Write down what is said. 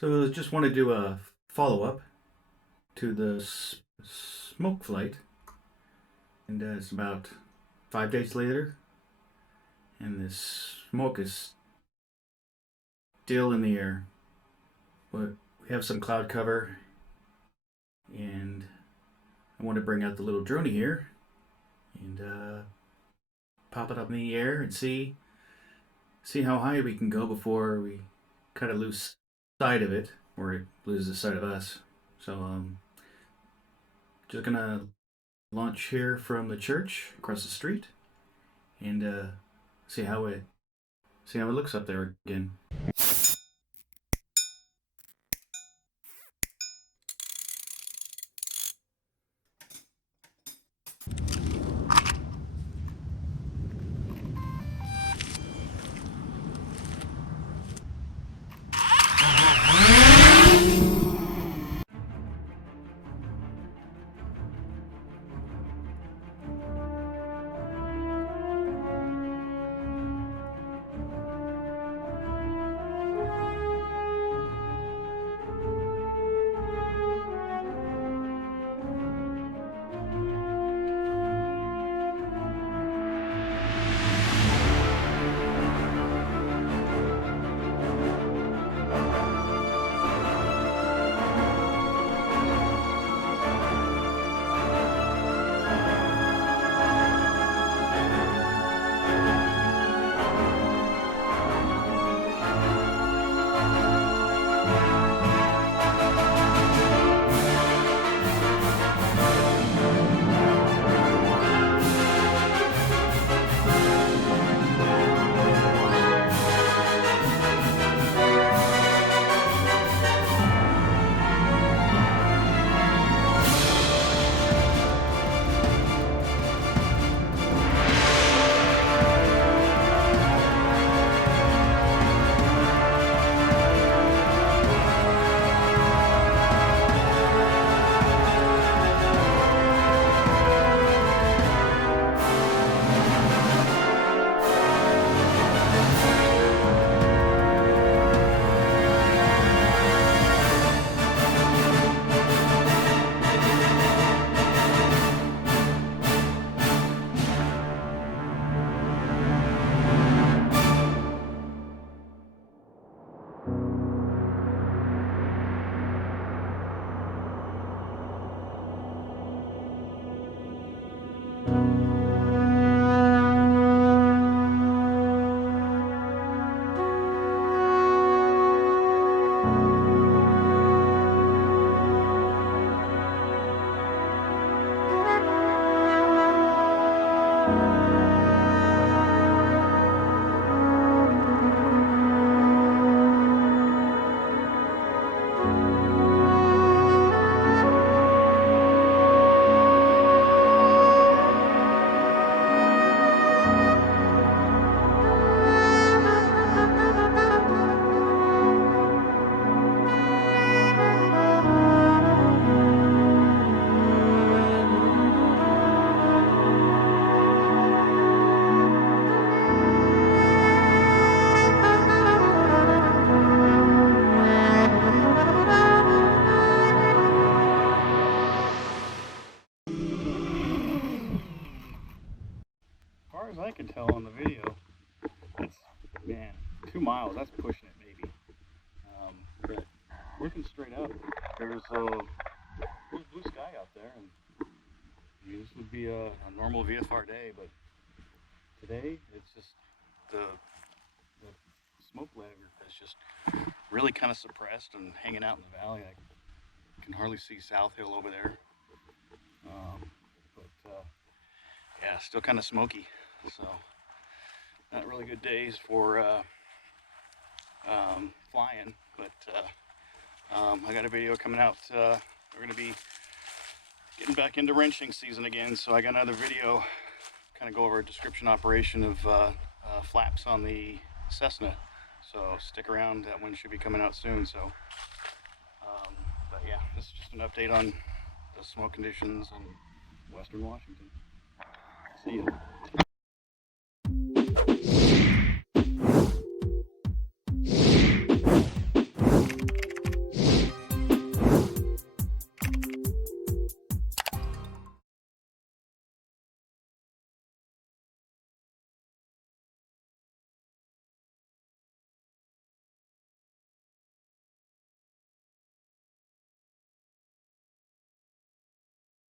So just want to do a follow-up to the smoke flight, and it's about 5 days later, and this smoke is still in the air. But we have some cloud cover, and I want to bring out the little droney here and pop it up in the air and see how high we can go before we kind of lose sight of it, or it loses sight of us. So just gonna launch here from the church across the street and see how it see how it looks up there again. As far as I can tell on the video, it's, man, 2 miles. That's pushing it, maybe. But looking straight up, there's blue sky out there, and I mean, this would be a normal VFR day, but today it's just the smoke layer is just really kind of suppressed and hanging out in the valley. I can hardly see South Hill over there, but yeah, still kind of smoky. So not really good days for flying, but I got a video coming out. We're going to be getting back into wrenching season again, so I got another video kind of go over a description operation of flaps on the Cessna. So stick around, that one should be coming out soon. So but yeah, this is just an update on the smoke conditions in western Washington. See you.